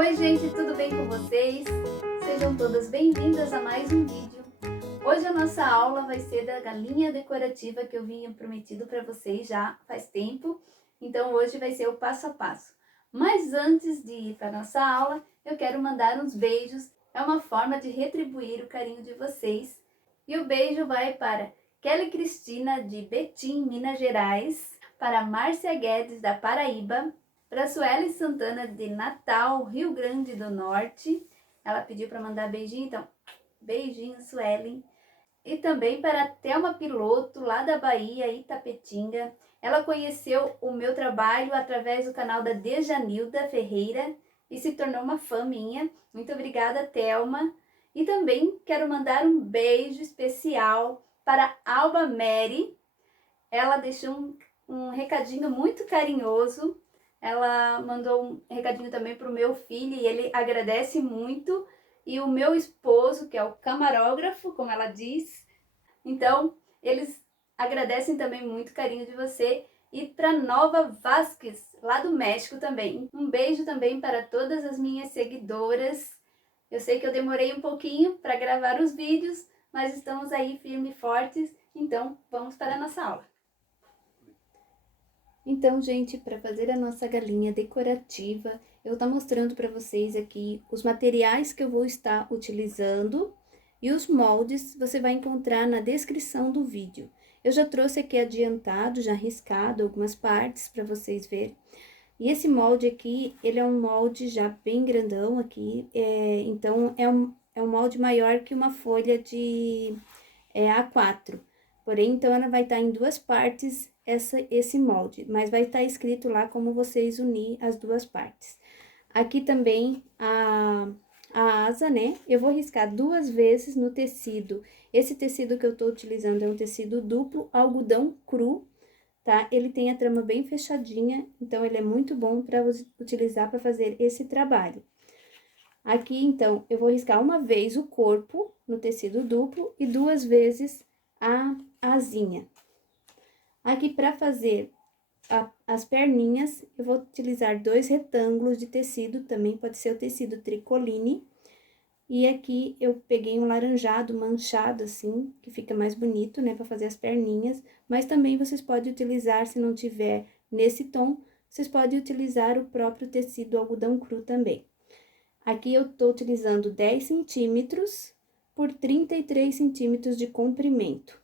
Oi gente, tudo bem com vocês? Sejam todas bem-vindas a mais um vídeo. Hoje a nossa aula vai ser da galinha decorativa que eu vinha prometido para vocês já faz tempo. Então hoje vai ser o passo a passo. Mas antes de ir para a nossa aula, eu quero mandar uns beijos. É uma forma de retribuir o carinho de vocês. E o beijo vai para Kelly Cristina de Betim, Minas Gerais, para Márcia Guedes da Paraíba, para Sueli Santana de Natal, Rio Grande do Norte. Ela pediu para mandar beijinho, então beijinho, Sueli. E também para a Thelma Piloto, lá da Bahia, Itapetinga. Ela conheceu o meu trabalho através do canal da Dejanilda Ferreira e se tornou uma fã minha. Muito obrigada, Thelma. E também quero mandar um beijo especial para Alba Mary. Ela deixou um recadinho muito carinhoso. Ela mandou um recadinho também para o meu filho e ele agradece muito. E o meu esposo, que é o camarógrafo, como ela diz. Então, eles agradecem também muito o carinho de você. E para Nova Vasquez, lá do México também. Um beijo também para todas as minhas seguidoras. Eu sei que eu demorei um pouquinho para gravar os vídeos, mas estamos aí firmes e fortes. Então, vamos para a nossa aula. Então, gente, para fazer a nossa galinha decorativa, eu vou estar mostrando para vocês aqui os materiais que eu vou estar utilizando e os moldes você vai encontrar na descrição do vídeo. Eu já trouxe aqui adiantado, já riscado algumas partes para vocês verem. E esse molde aqui, ele é um molde já bem grandão aqui, então é um molde maior que uma folha de A4. Porém, então, ela vai estar em duas partes esse molde, mas vai estar escrito lá como vocês unir as duas partes. Aqui também a asa, né? Eu vou riscar duas vezes no tecido. Esse tecido que eu tô utilizando é um tecido duplo, algodão cru, tá? Ele tem a trama bem fechadinha, então ele é muito bom para utilizar para fazer esse trabalho. Aqui, então, eu vou riscar uma vez o corpo no tecido duplo e duas vezes a asinha. Aqui, para fazer as perninhas, eu vou utilizar dois retângulos de tecido, também pode ser o tecido tricoline. E aqui, eu peguei um laranjado manchado, assim, que fica mais bonito, né, para fazer as perninhas. Mas também vocês podem utilizar, se não tiver nesse tom, vocês podem utilizar o próprio tecido algodão cru também. Aqui eu tô utilizando 10 centímetros por 33 centímetros de comprimento.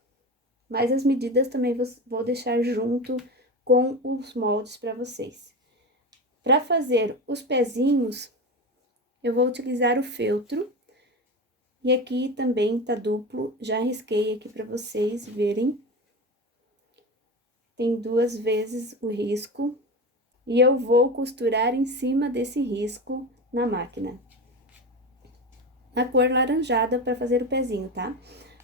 Mas as medidas também vou deixar junto com os moldes para vocês. Para fazer os pezinhos, eu vou utilizar o feltro. E aqui também tá duplo, já risquei aqui para vocês verem. Tem duas vezes o risco. E eu vou costurar em cima desse risco na máquina. Na cor laranjada para fazer o pezinho, tá?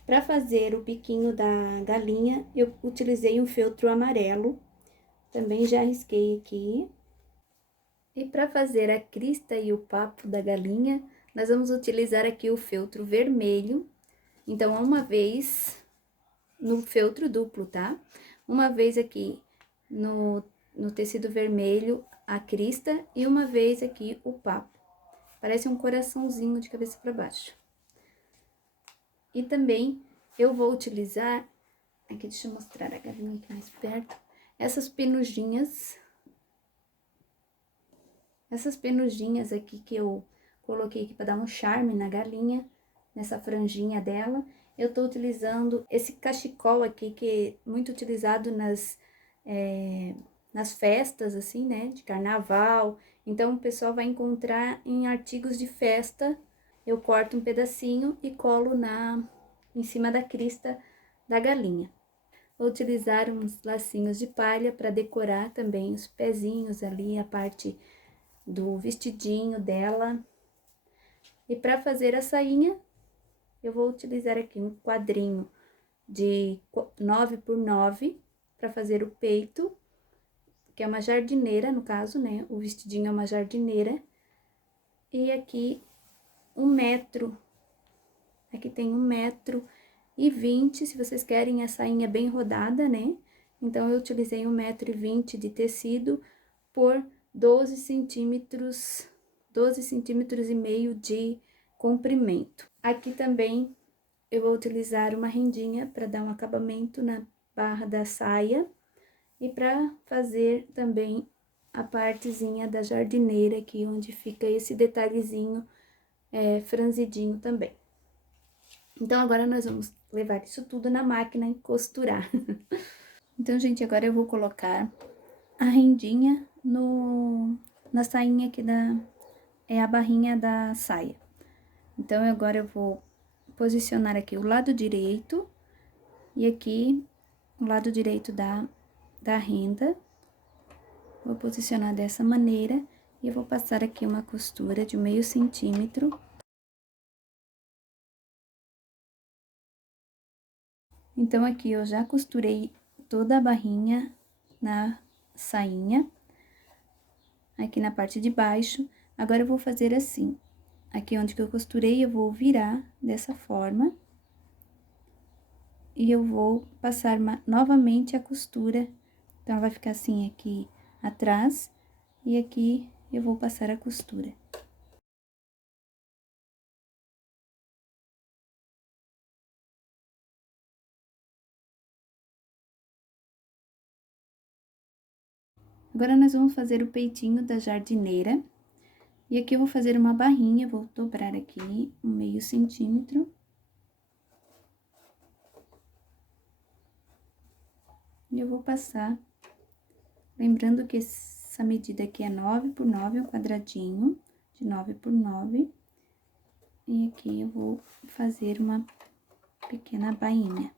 Para fazer o biquinho da galinha, eu utilizei um feltro amarelo, também já risquei aqui. E para fazer a crista e o papo da galinha, nós vamos utilizar aqui o feltro vermelho. Então, uma vez no feltro duplo, tá? Uma vez aqui no tecido vermelho a crista e uma vez aqui o papo. Parece um coraçãozinho de cabeça para baixo. E também eu vou utilizar, aqui deixa eu mostrar a galinha aqui mais perto, essas penugem aqui que eu coloquei aqui para dar um charme na galinha, nessa franjinha dela. Eu tô utilizando esse cachecol aqui, que é muito utilizado nas festas, assim, né, de carnaval. Então, o pessoal vai encontrar em artigos de festa. Eu corto um pedacinho e colo em cima da crista da galinha. Vou utilizar uns lacinhos de palha para decorar também os pezinhos ali, a parte do vestidinho dela. E para fazer a sainha, eu vou utilizar aqui um quadrinho de 9 por 9 para fazer o peito, que é uma jardineira, no caso, né? O vestidinho é uma jardineira. E aqui 1 metro. Aqui tem 1,20 m, se vocês querem a sainha bem rodada, né? Então, eu utilizei 1,20 m de tecido por 12 centímetros 12 centímetros e meio de comprimento. Aqui também eu vou utilizar uma rendinha para dar um acabamento na barra da saia e para fazer também a partezinha da jardineira aqui, onde fica esse detalhezinho franzidinho também. Então, agora nós vamos levar isso tudo na máquina e costurar. Então, gente, agora eu vou colocar a rendinha na sainha aqui a barrinha da saia. Então, agora eu vou posicionar aqui o lado direito e aqui o lado direito da renda. Vou posicionar dessa maneira e eu vou passar aqui uma costura de meio centímetro. Então, aqui eu já costurei toda a barrinha na sainha, aqui na parte de baixo. Agora, eu vou fazer assim, aqui onde que eu costurei, eu vou virar dessa forma. E eu vou passar novamente a costura, então, ela vai ficar assim aqui atrás, e aqui eu vou passar a costura. Agora, nós vamos fazer o peitinho da jardineira. E aqui eu vou fazer uma barrinha, vou dobrar aqui um meio centímetro. E eu vou passar, lembrando que essa medida aqui é 9 por 9, um quadradinho de 9 por 9. E aqui eu vou fazer uma pequena bainha.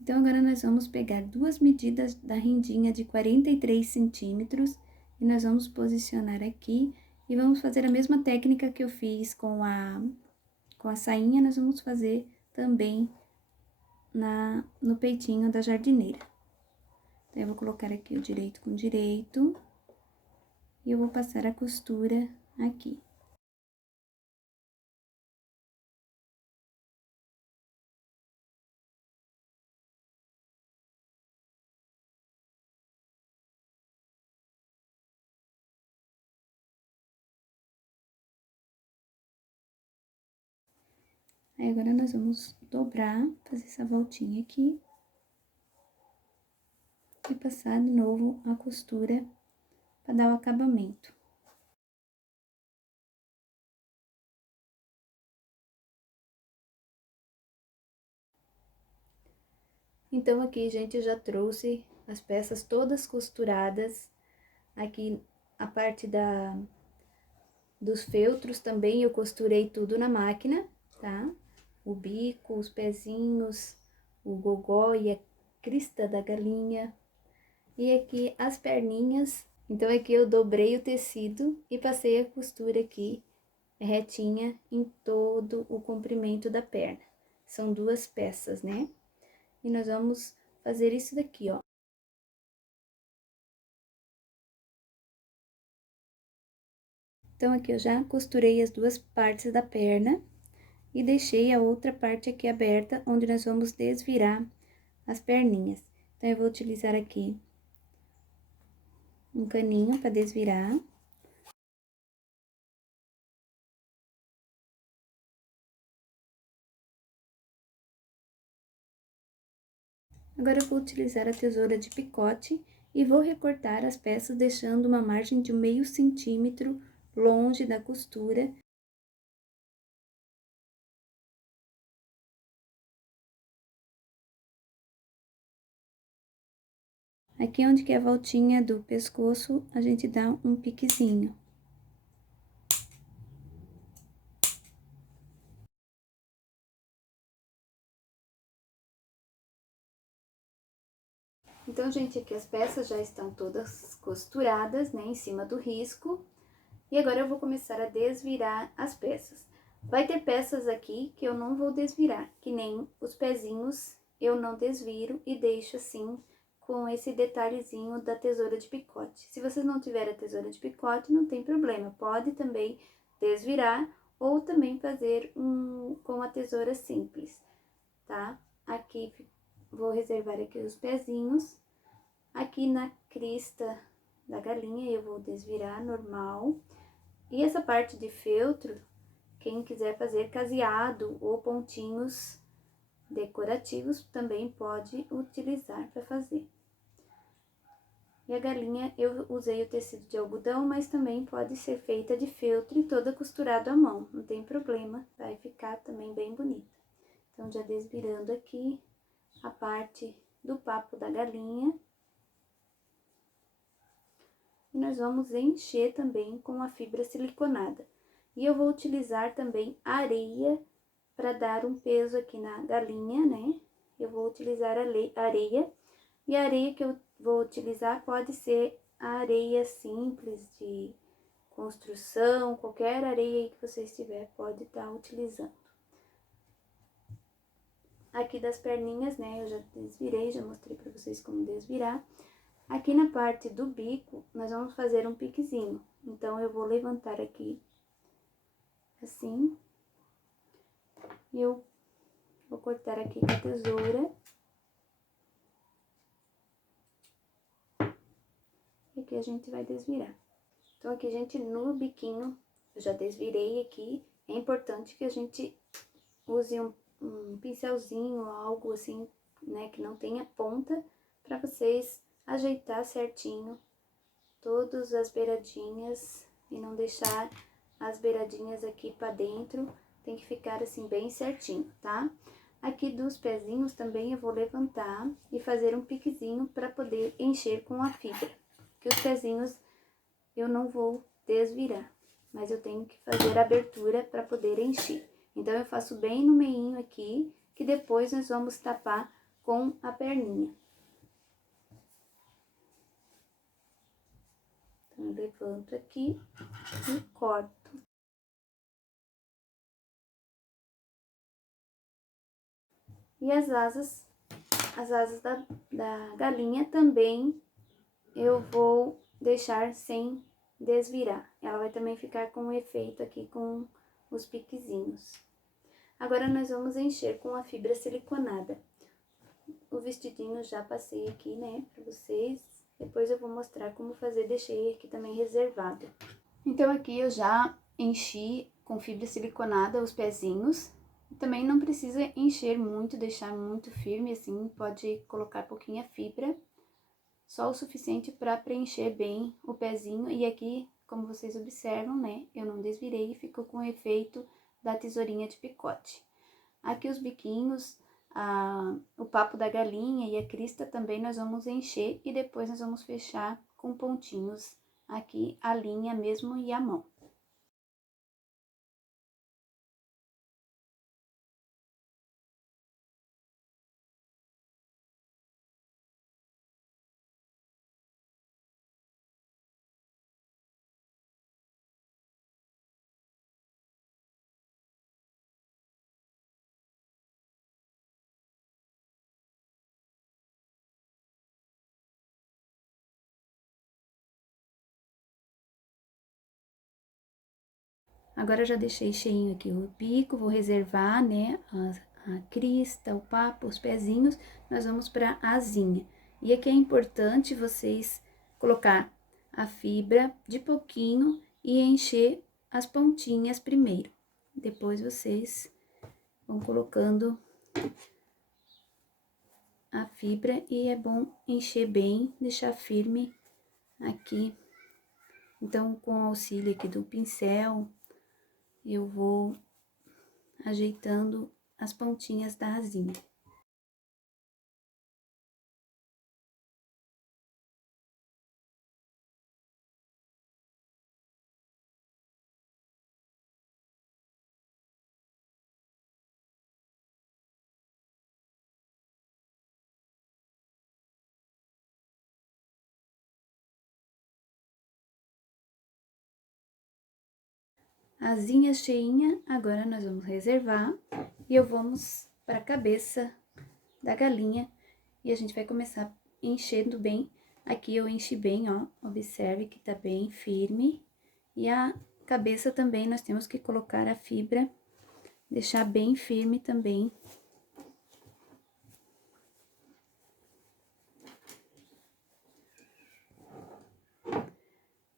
Então, agora nós vamos pegar duas medidas da rendinha de 43 centímetros e nós vamos posicionar aqui e vamos fazer a mesma técnica que eu fiz com a sainha, nós vamos fazer também no peitinho da jardineira. Então, eu vou colocar aqui o direito com direito e eu vou passar a costura aqui. Aí, agora nós vamos dobrar, fazer essa voltinha aqui. E passar de novo a costura para dar o acabamento. Então, aqui, gente, eu já trouxe as peças todas costuradas. Aqui, a parte dos feltros também eu costurei tudo na máquina, tá? O bico, os pezinhos, o gogó e a crista da galinha. E aqui as perninhas. Então, aqui eu dobrei o tecido e passei a costura aqui retinha em todo o comprimento da perna. São duas peças, né? E nós vamos fazer isso daqui, ó. Então, aqui eu já costurei as duas partes da perna e deixei a outra parte aqui aberta, onde nós vamos desvirar as perninhas. Então, eu vou utilizar aqui um caninho para desvirar. Agora, eu vou utilizar a tesoura de picote e vou recortar as peças, deixando uma margem de meio centímetro longe da costura. Aqui onde que é a voltinha do pescoço, a gente dá um piquezinho. Então, gente, aqui as peças já estão todas costuradas, né, em cima do risco. E agora eu vou começar a desvirar as peças. Vai ter peças aqui que eu não vou desvirar, que nem os pezinhos eu não desviro e deixo assim com esse detalhezinho da tesoura de picote. Se vocês não tiverem a tesoura de picote, não tem problema, pode também desvirar ou também fazer com a tesoura simples. tá? Aqui, vou reservar aqui os pezinhos. Aqui na crista da galinha eu vou desvirar normal. E essa parte de feltro, quem quiser fazer caseado ou pontinhos decorativos, também pode utilizar para fazer. E a galinha eu usei o tecido de algodão, mas também pode ser feita de feltro e toda costurada à mão, não tem problema, vai ficar também bem bonita. Então, já desvirando aqui a parte do papo da galinha. E nós vamos encher também com a fibra siliconada. E eu vou utilizar também areia para dar um peso aqui na galinha, né? Eu vou utilizar areia. E a areia que eu vou utilizar pode ser a areia simples de construção, qualquer areia que você estiver pode estar utilizando. Aqui das perninhas, né, eu já desvirei, já mostrei para vocês como desvirar. Aqui na parte do bico, nós vamos fazer um piquezinho. Então, eu vou levantar aqui, assim. E eu vou cortar aqui com a tesoura. E aqui a gente vai desvirar. Então, aqui, gente, no biquinho, eu já desvirei aqui. É importante que a gente use um pincelzinho, algo assim, né, que não tenha ponta, para vocês ajeitar certinho todas as beiradinhas e não deixar as beiradinhas aqui para dentro, tem que ficar assim bem certinho, tá? Aqui dos pezinhos também eu vou levantar e fazer um piquezinho para poder encher com a fibra, que os pezinhos eu não vou desvirar, mas eu tenho que fazer a abertura para poder encher. Então, eu faço bem no meinho aqui, que depois nós vamos tapar com a perninha. Então, eu levanto aqui e corto. E as asas da galinha também eu vou deixar sem desvirar. Ela vai também ficar com um efeito aqui com os piquezinhos. Agora, nós vamos encher com a fibra siliconada. O vestidinho já passei aqui, né, pra vocês. Depois eu vou mostrar como fazer, deixei aqui também reservado. Então, aqui eu já enchi com fibra siliconada os pezinhos. Também não precisa encher muito, deixar muito firme, assim, pode colocar pouquinha fibra. Só o suficiente para preencher bem o pezinho. E aqui, como vocês observam, né, eu não desvirei e ficou com o efeito da tesourinha de picote. Aqui os biquinhos, o papo da galinha e a crista também nós vamos encher e depois nós vamos fechar com pontinhos aqui a linha mesmo e a mão. Agora, eu já deixei cheinho aqui o bico, vou reservar, né, a crista, o papo, os pezinhos, nós vamos pra asinha. E aqui é importante vocês colocar a fibra de pouquinho e encher as pontinhas primeiro. Depois, vocês vão colocando a fibra e é bom encher bem, deixar firme aqui. Então, com o auxílio aqui do pincel, eu vou ajeitando as pontinhas da asinha. Asinha cheinha, agora nós vamos reservar e vamos para a cabeça da galinha e a gente vai começar enchendo bem. Aqui eu enchi bem, ó, observe que tá bem firme. E a cabeça também nós temos que colocar a fibra, deixar bem firme também.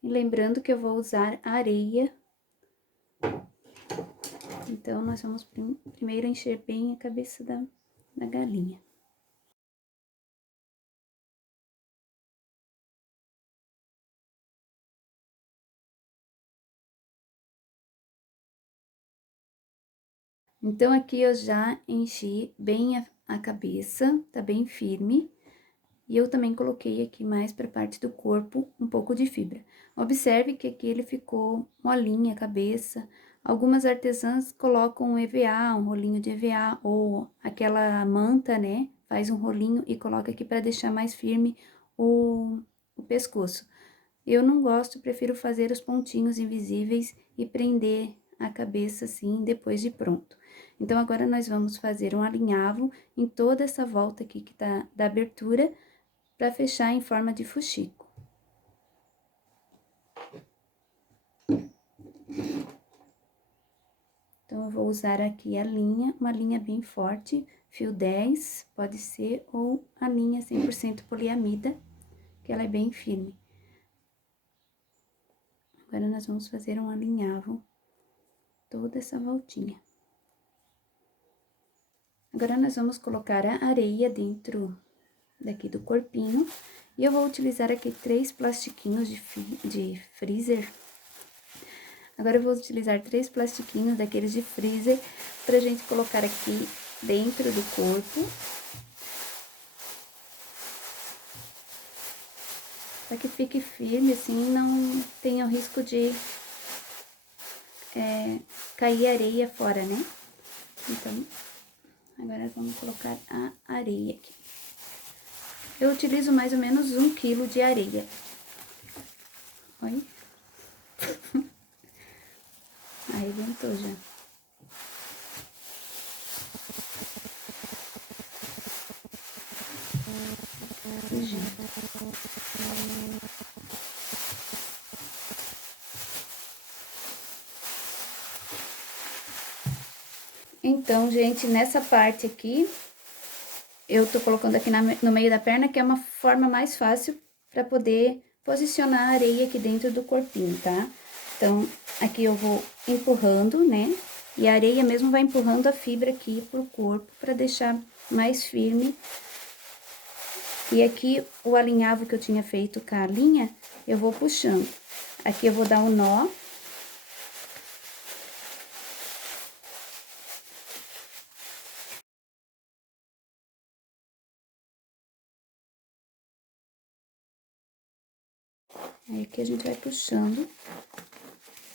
E lembrando que eu vou usar areia. Então, nós vamos primeiro encher bem a cabeça da galinha. Então, aqui eu já enchi bem a cabeça, tá bem firme. E eu também coloquei aqui mais pra parte do corpo um pouco de fibra. Observe que aqui ele ficou molinha a cabeça. Algumas artesãs colocam um EVA, um rolinho de EVA, ou aquela manta, né? Faz um rolinho e coloca aqui pra deixar mais firme o pescoço. Eu não gosto, prefiro fazer os pontinhos invisíveis e prender a cabeça assim depois de pronto. Então, agora nós vamos fazer um alinhavo em toda essa volta aqui que tá da abertura, para fechar em forma de fuxico. Então, eu vou usar aqui a linha, uma linha bem forte, fio 10, pode ser, ou a linha 100% poliamida, que ela é bem firme. Agora, nós vamos fazer um alinhavo toda essa voltinha. Agora, nós vamos colocar a areia dentro daqui do corpinho. E eu vou utilizar aqui 3 plastiquinhos de freezer. Agora, eu vou utilizar 3 plastiquinhos daqueles de freezer pra gente colocar aqui dentro do corpo. Pra que fique firme, assim, não tenha o risco de cair areia fora, né? Então, agora vamos colocar a areia aqui. Eu utilizo mais ou menos 1 quilo de areia. Olha. Arrebentou já. Então, gente, nessa parte aqui, eu tô colocando aqui no meio da perna, que é uma forma mais fácil para poder posicionar a areia aqui dentro do corpinho, tá? Então, aqui eu vou empurrando, né? E a areia mesmo vai empurrando a fibra aqui pro corpo para deixar mais firme. E aqui o alinhavo que eu tinha feito com a linha, eu vou puxando. Aqui eu vou dar um nó. Aí aqui a gente vai puxando.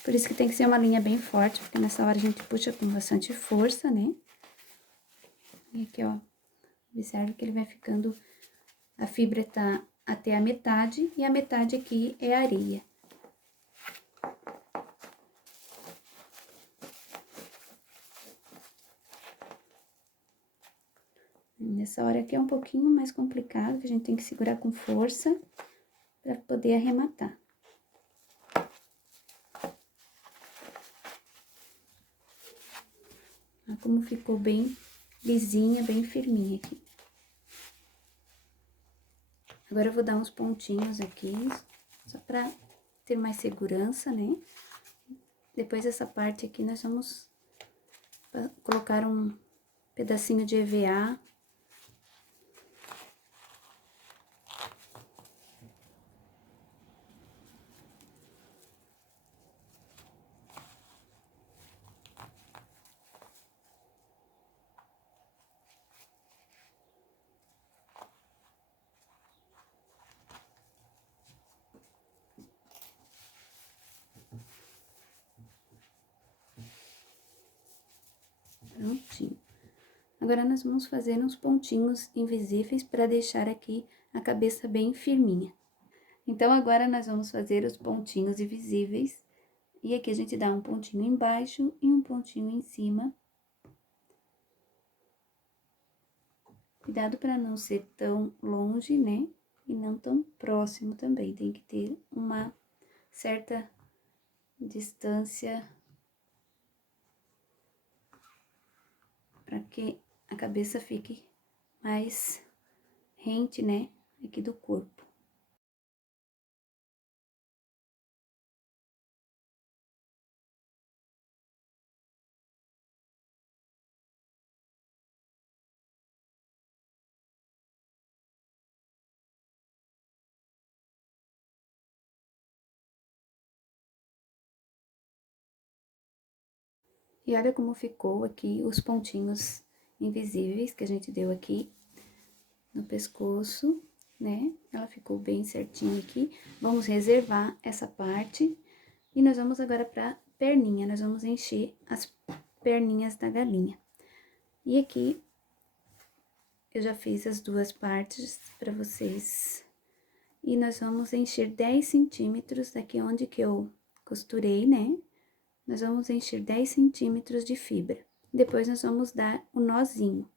Por isso que tem que ser uma linha bem forte, porque nessa hora a gente puxa com bastante força, né? E aqui, ó, observe que ele vai ficando, a fibra tá até a metade, e a metade aqui é areia. Nessa hora aqui é um pouquinho mais complicado, que a gente tem que segurar com força para poder arrematar. Olha como ficou bem lisinha, bem firminha aqui. Agora eu vou dar uns pontinhos aqui, só para ter mais segurança, né? Depois essa parte aqui nós vamos colocar um pedacinho de EVA. Prontinho. Agora, nós vamos fazer uns pontinhos invisíveis para deixar aqui a cabeça bem firminha. Então, agora nós vamos fazer os pontinhos invisíveis. E aqui a gente dá um pontinho embaixo e um pontinho em cima. Cuidado para não ser tão longe, né? E não tão próximo também. Tem que ter uma certa distância para que a cabeça fique mais rente, né? Aqui do corpo. E olha como ficou aqui os pontinhos invisíveis que a gente deu aqui no pescoço, né? Ela ficou bem certinha aqui. Vamos reservar essa parte e nós vamos agora pra perninha. Nós vamos encher as perninhas da galinha. E aqui eu já fiz as duas partes pra vocês. E nós vamos encher 10 centímetros daqui onde que eu costurei, né? Nós vamos encher 10 centímetros de fibra. Depois, nós vamos dar o nozinho.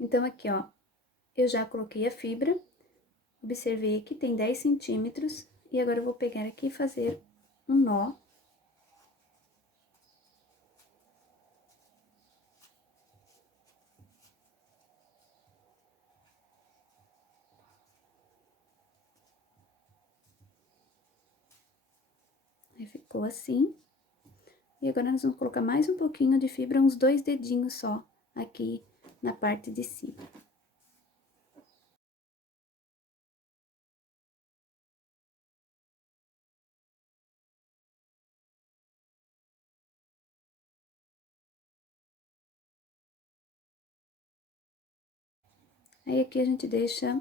Então, aqui, ó, eu já coloquei a fibra, observei que tem 10 centímetros, e agora eu vou pegar aqui e fazer um nó. Aí, ficou assim. E agora, nós vamos colocar mais um pouquinho de fibra, uns 2 dedinhos só, aqui na parte de cima. Aí, aqui a gente deixa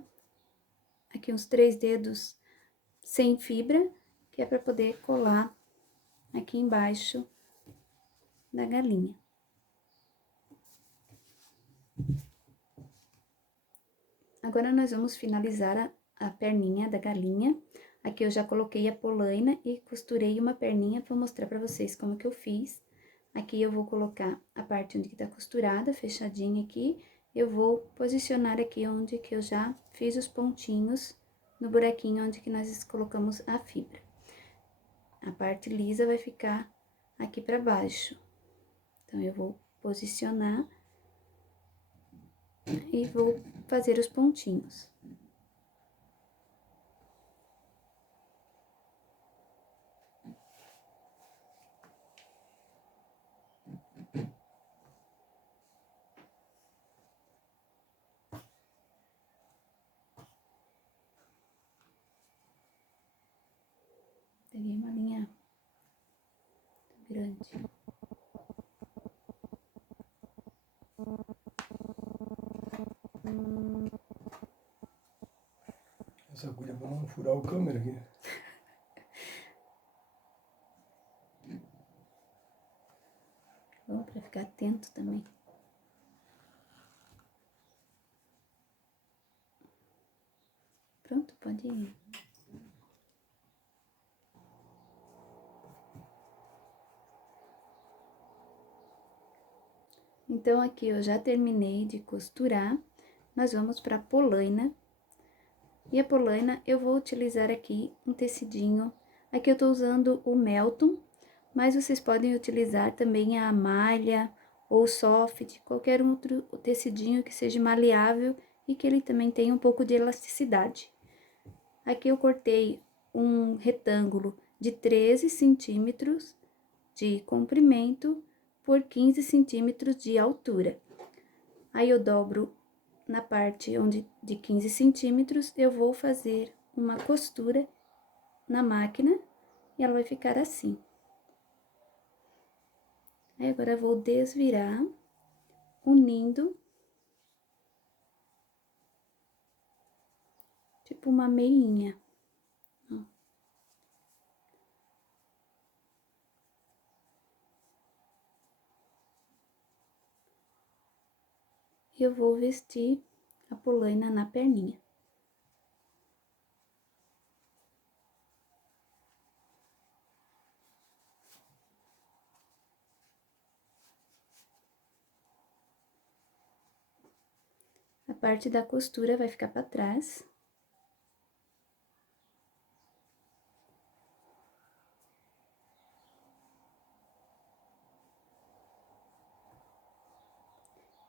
aqui uns 3 dedos sem fibra, que é pra poder colar aqui embaixo da galinha. Agora, nós vamos finalizar a perninha da galinha. Aqui eu já coloquei a polaina e costurei uma perninha pra mostrar pra vocês como que eu fiz. Aqui eu vou colocar a parte onde que tá costurada, fechadinha aqui. Eu vou posicionar aqui onde que eu já fiz os pontinhos no buraquinho onde que nós colocamos a fibra. A parte lisa vai ficar aqui pra baixo. Então, eu vou posicionar e vou fazer os pontinhos. Peguei uma linha grande. Essa agulha pra não furar o câmera aqui. Bom, pra ficar atento também. Pronto, pode ir. Então, aqui eu já terminei de costurar. Nós vamos pra polaina. E a polaina, eu vou utilizar aqui um tecidinho. Aqui eu tô usando o Melton, mas vocês podem utilizar também a malha ou soft, qualquer outro tecidinho que seja maleável e que ele também tenha um pouco de elasticidade. Aqui eu cortei um retângulo de 13 centímetros de comprimento por 15 centímetros de altura. Aí, eu dobro na parte onde de 15 centímetros, eu vou fazer uma costura na máquina e ela vai ficar assim. Aí, agora eu vou desvirar, unindo, tipo uma meinha. Ó. Eu vou vestir a polaina na perninha. A parte da costura vai ficar para trás.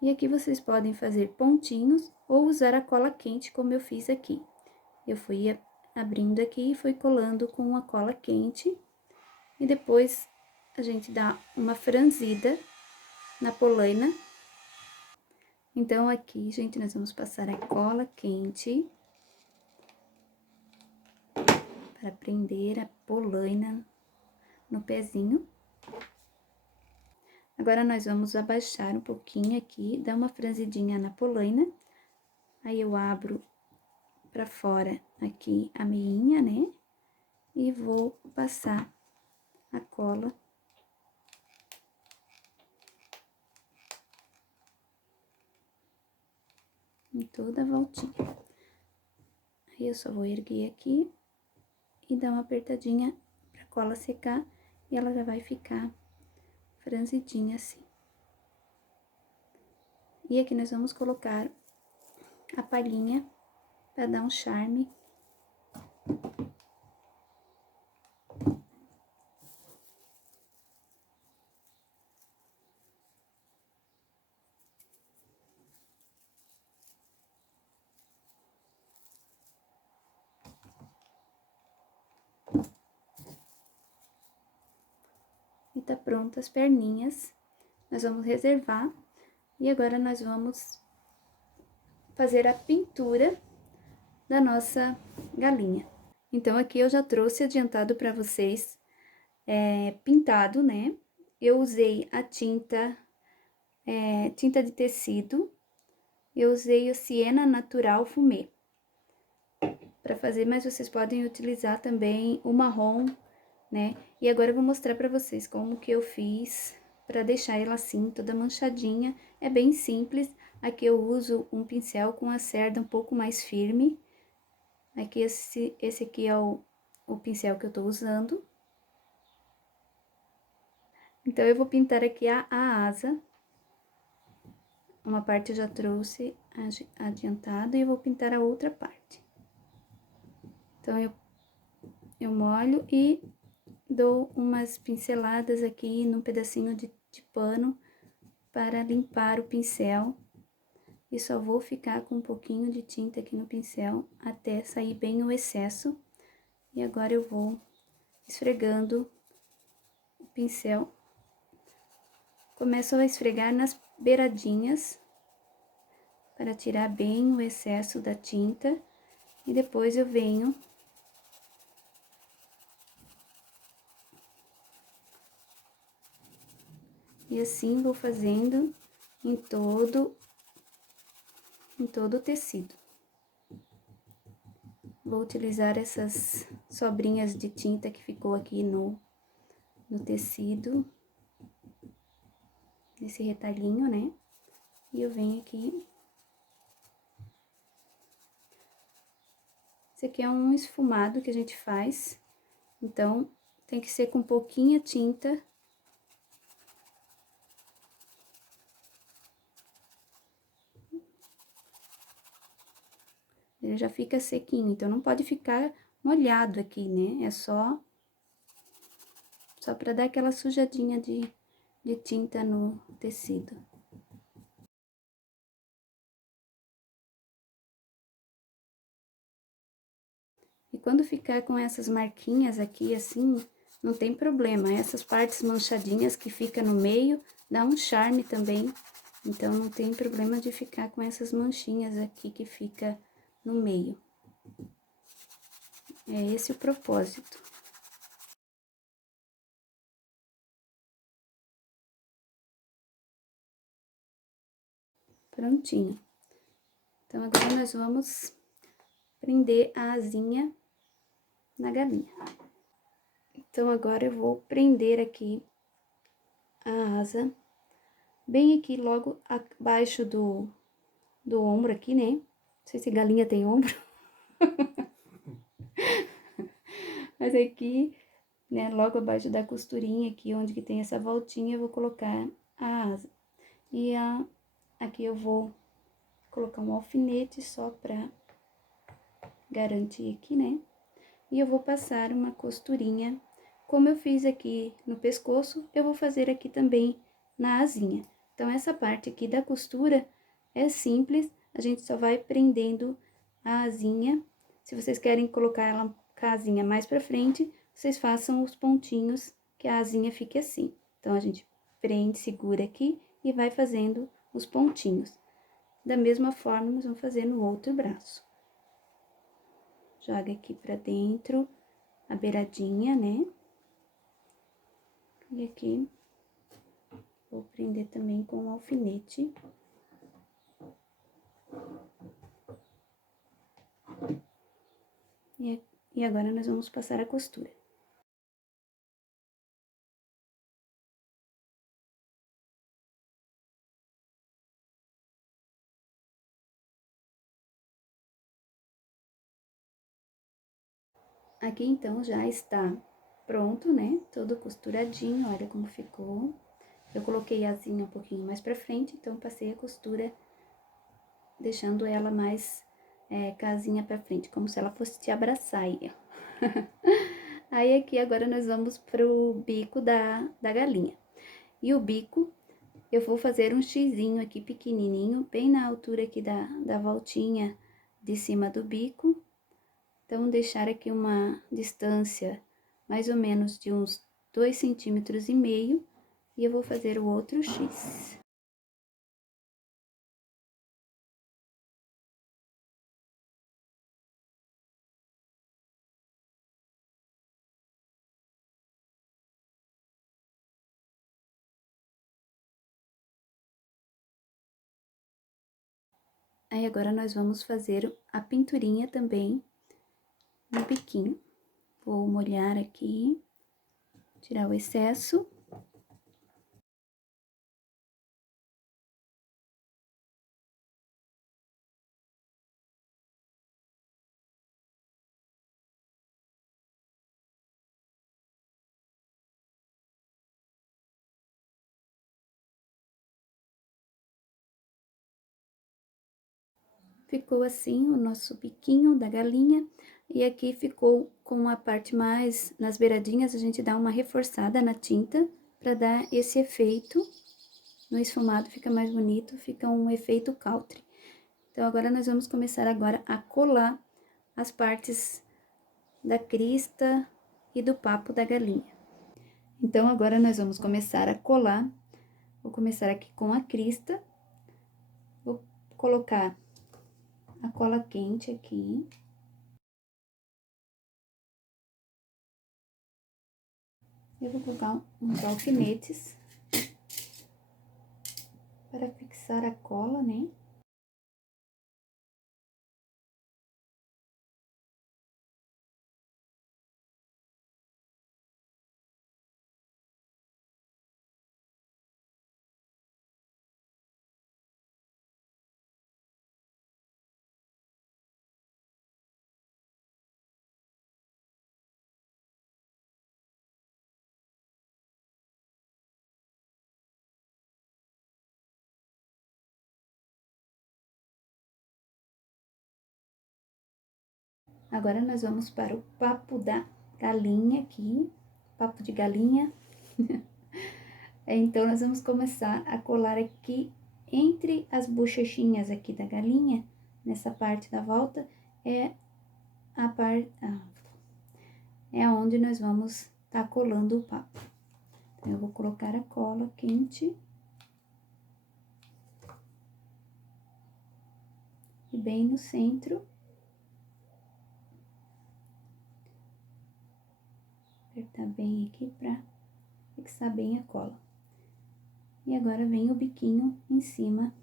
E aqui vocês podem fazer pontinhos ou usar a cola quente, como eu fiz aqui. Eu fui abrindo aqui e fui colando com a cola quente. E depois, a gente dá uma franzida na polaina. Então, aqui, gente, nós vamos passar a cola quente para prender a polaina no pezinho. Agora, nós vamos abaixar um pouquinho aqui, dar uma franzidinha na polaina. Aí, eu abro pra fora aqui a meinha, né? E vou passar a cola em toda a voltinha. Aí, eu só vou erguer aqui e dar uma apertadinha pra cola secar e ela já vai ficar franzidinha assim. E aqui nós vamos colocar a palhinha para dar um charme. E tá pronta as perninhas. Nós vamos reservar. E agora nós vamos fazer a pintura da nossa galinha. Então, aqui eu já trouxe adiantado para vocês, pintado, né? Eu usei a tinta de tecido, eu usei o Siena Natural Fumê para fazer, mas vocês podem utilizar também o marrom, né? E agora eu vou mostrar para vocês como que eu fiz para deixar ela assim, toda manchadinha. É bem simples. Aqui eu uso um pincel com a cerda um pouco mais firme. Aqui esse aqui é o pincel que eu tô usando. Então, eu vou pintar aqui a asa. Uma parte eu já trouxe adiantado e eu vou pintar a outra parte. Então, eu molho e dou umas pinceladas aqui num pedacinho de pano para limpar o pincel. E só vou ficar com um pouquinho de tinta aqui no pincel até sair bem o excesso. E agora eu vou esfregando o pincel. Começo a esfregar nas beiradinhas para tirar bem o excesso da tinta. E depois eu venho e assim vou fazendo em todo o tecido. Vou utilizar essas sobrinhas de tinta que ficou aqui no tecido, nesse retalhinho, né? E eu venho aqui. Esse aqui é um esfumado que a gente faz, então tem que ser com pouquinha tinta. Ele já fica sequinho, então não pode ficar molhado aqui, né? É só para dar aquela sujadinha de tinta no tecido. E quando ficar com essas marquinhas aqui, assim, não tem problema. Essas partes manchadinhas que fica no meio, dá um charme também. Então, não tem problema de ficar com essas manchinhas aqui que fica no meio. É esse o propósito. Prontinho. Então, agora nós vamos prender a asinha na galinha. Então, agora eu vou prender aqui a asa, bem aqui, logo abaixo do ombro aqui, né? Não sei se galinha tem ombro. Mas aqui, né, logo abaixo da costurinha aqui, onde que tem essa voltinha, eu vou colocar a asa. E aqui eu vou colocar um alfinete só pra garantir aqui, né? E eu vou passar uma costurinha, como eu fiz aqui no pescoço, eu vou fazer aqui também na asinha. Então, essa parte aqui da costura é simples, a gente só vai prendendo a asinha. Se vocês querem colocar ela com a asinha mais pra frente, vocês façam os pontinhos que a asinha fique assim. Então, a gente prende, segura aqui e vai fazendo os pontinhos. Da mesma forma, nós vamos fazer no outro braço. Joga aqui pra dentro a beiradinha, né? E aqui, vou prender também com um alfinete. E agora, nós vamos passar a costura. Aqui, então, já está pronto, né? Todo costuradinho, olha como ficou. Eu coloquei a asinha um pouquinho mais pra frente, então, passei a costura, deixando ela mais casinha pra frente, como se ela fosse te abraçar aí, ó. Aí, aqui, agora, nós vamos pro bico da galinha. E o bico, eu vou fazer um xizinho aqui pequenininho, bem na altura aqui da voltinha de cima do bico. Então, deixar aqui uma distância mais ou menos de uns 2,5 centímetros, e eu vou fazer o outro X. Aí, agora, nós vamos fazer a pinturinha também no biquinho. Vou molhar aqui, tirar o excesso. Ficou assim o nosso biquinho da galinha. E aqui ficou com a parte mais nas beiradinhas, a gente dá uma reforçada na tinta para dar esse efeito. No esfumado fica mais bonito, fica um efeito country. Então, agora nós vamos começar agora a colar as partes da crista e do papo da galinha. Então, agora nós vamos começar a colar. Vou começar aqui com a crista. Vou colocar a cola quente aqui. Eu vou colocar uns alfinetes para fixar a cola, né? Agora, nós vamos para o papo da galinha aqui, papo de galinha. Então, nós vamos começar a colar aqui entre as bochechinhas aqui da galinha, nessa parte da volta, é a parte, é onde nós vamos tá colando o papo. Então, eu vou colocar a cola quente. E bem no centro. Apertar bem aqui pra fixar bem a cola. E agora, vem o biquinho em cima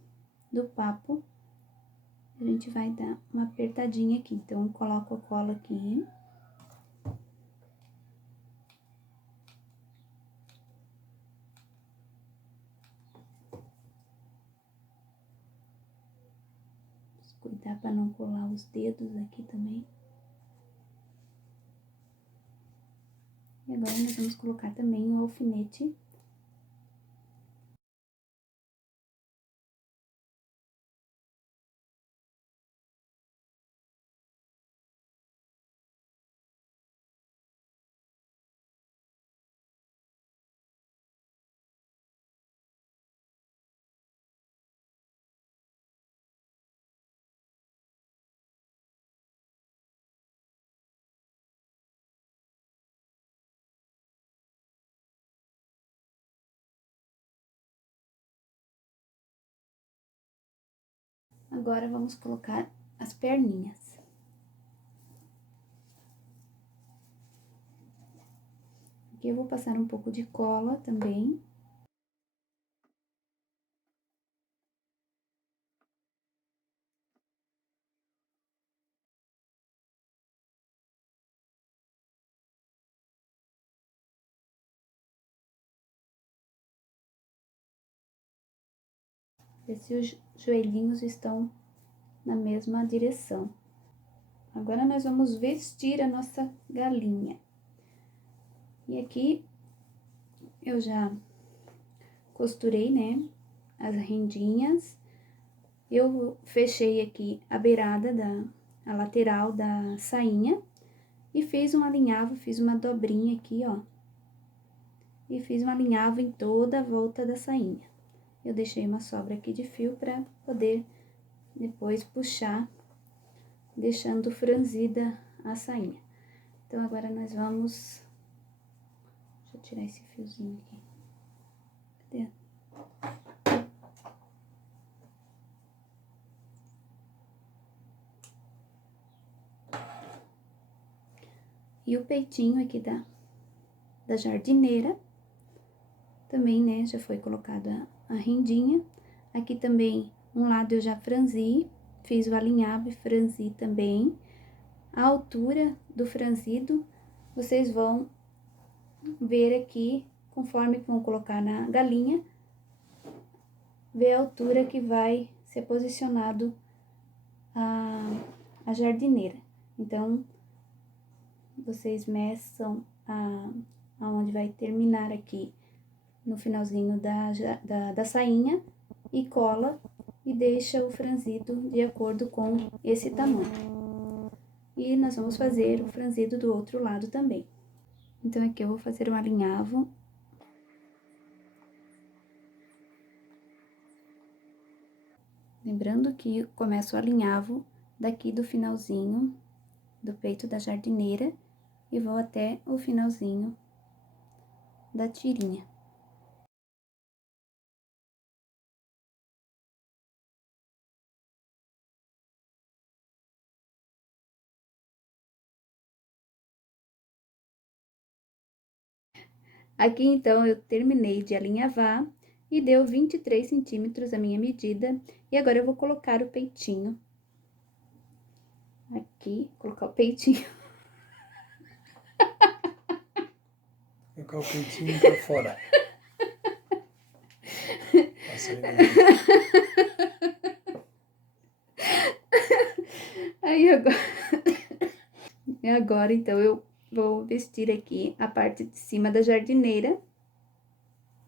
do papo. A gente vai dar uma apertadinha aqui. Então, eu coloco a cola aqui. Cuidar para não colar os dedos aqui também. E agora, nós vamos colocar também o alfinete. Agora, vamos colocar as perninhas. Aqui eu vou passar um pouco de cola também. Ver se os joelhinhos estão na mesma direção. Agora, nós vamos vestir a nossa galinha. E aqui, eu já costurei, né, as rendinhas. Eu fechei aqui a beirada a lateral da sainha e fiz um alinhavo, fiz uma dobrinha aqui, ó. E fiz um alinhavo em toda a volta da sainha. Eu deixei uma sobra aqui de fio para poder depois puxar, deixando franzida a sainha. Então, agora nós vamos... Deixa eu tirar esse fiozinho aqui. Cadê? E o peitinho aqui da jardineira, também, né, já foi colocada a rendinha. Aqui também, um lado eu já franzi, fiz o alinhavo e franzi também. A altura do franzido, vocês vão ver aqui, conforme vão colocar na galinha, ver a altura que vai ser posicionado a jardineira. Então, vocês meçam aonde vai terminar aqui, no finalzinho da sainha, e cola e deixa o franzido de acordo com esse tamanho. E nós vamos fazer o franzido do outro lado também. Então, aqui eu vou fazer um alinhavo. Lembrando que começo o alinhavo daqui do finalzinho do peito da jardineira e vou até o finalzinho da tirinha. Aqui, então, eu terminei de alinhavar e deu 23 centímetros a minha medida. E agora, eu vou colocar o peitinho. Aqui, colocar o peitinho. Colocar o peitinho pra fora. Aí, agora, então, eu vou vestir aqui a parte de cima da jardineira.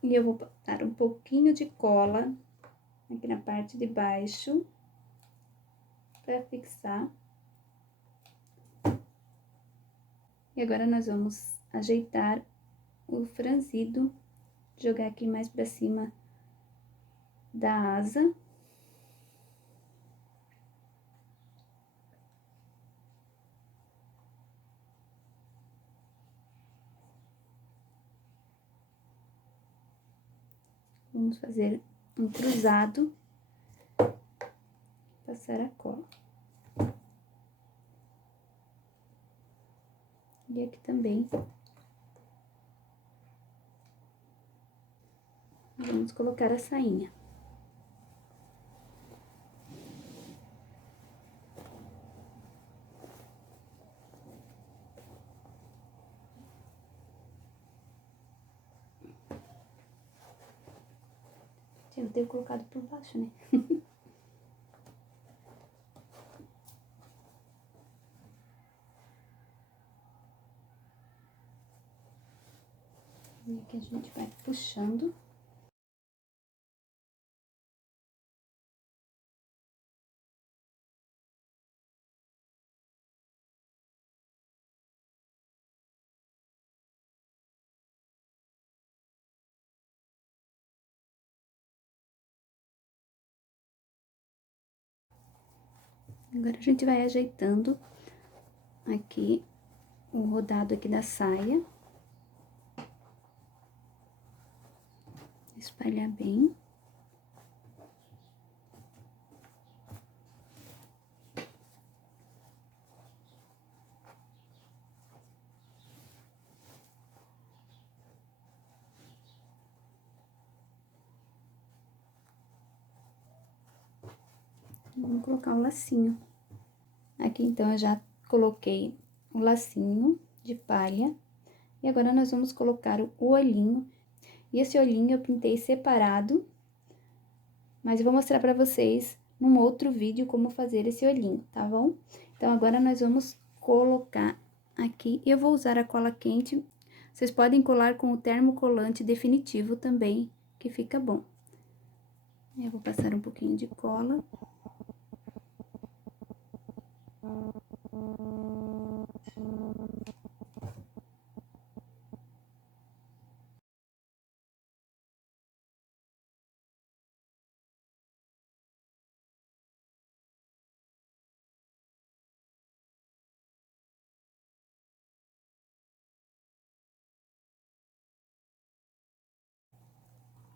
E eu vou botar um pouquinho de cola aqui na parte de baixo, para fixar. E agora, nós vamos ajeitar o franzido, jogar aqui mais pra cima da asa. Vamos fazer um cruzado, passar a cola. E aqui também. Vamos colocar a sainha. Eu tenho colocado por baixo, né? E aqui a gente vai puxando. Agora, a gente vai ajeitando aqui o rodado aqui da saia. Espalhar bem. Vamos colocar um lacinho. Aqui, então, eu já coloquei o lacinho de palha. E agora, nós vamos colocar o olhinho. E esse olhinho eu pintei separado, mas eu vou mostrar pra vocês num outro vídeo como fazer esse olhinho, tá bom? Então, agora nós vamos colocar aqui. Eu vou usar a cola quente. Vocês podem colar com o termocolante definitivo também, que fica bom. Eu vou passar um pouquinho de cola.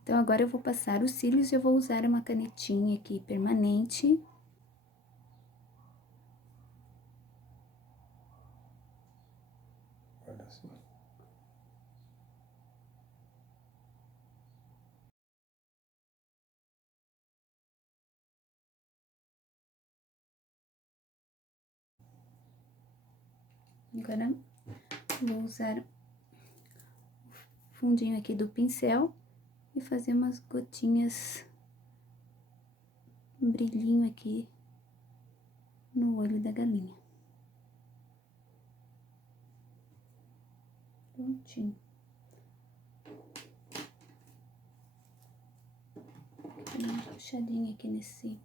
Então, agora eu vou passar os cílios e eu vou usar uma canetinha aqui permanente. Olha assim. Agora, vou usar o fundinho aqui do pincel e fazer umas gotinhas, um brilhinho aqui no olho da galinha. Prontinho. Uma puxadinha aqui nesse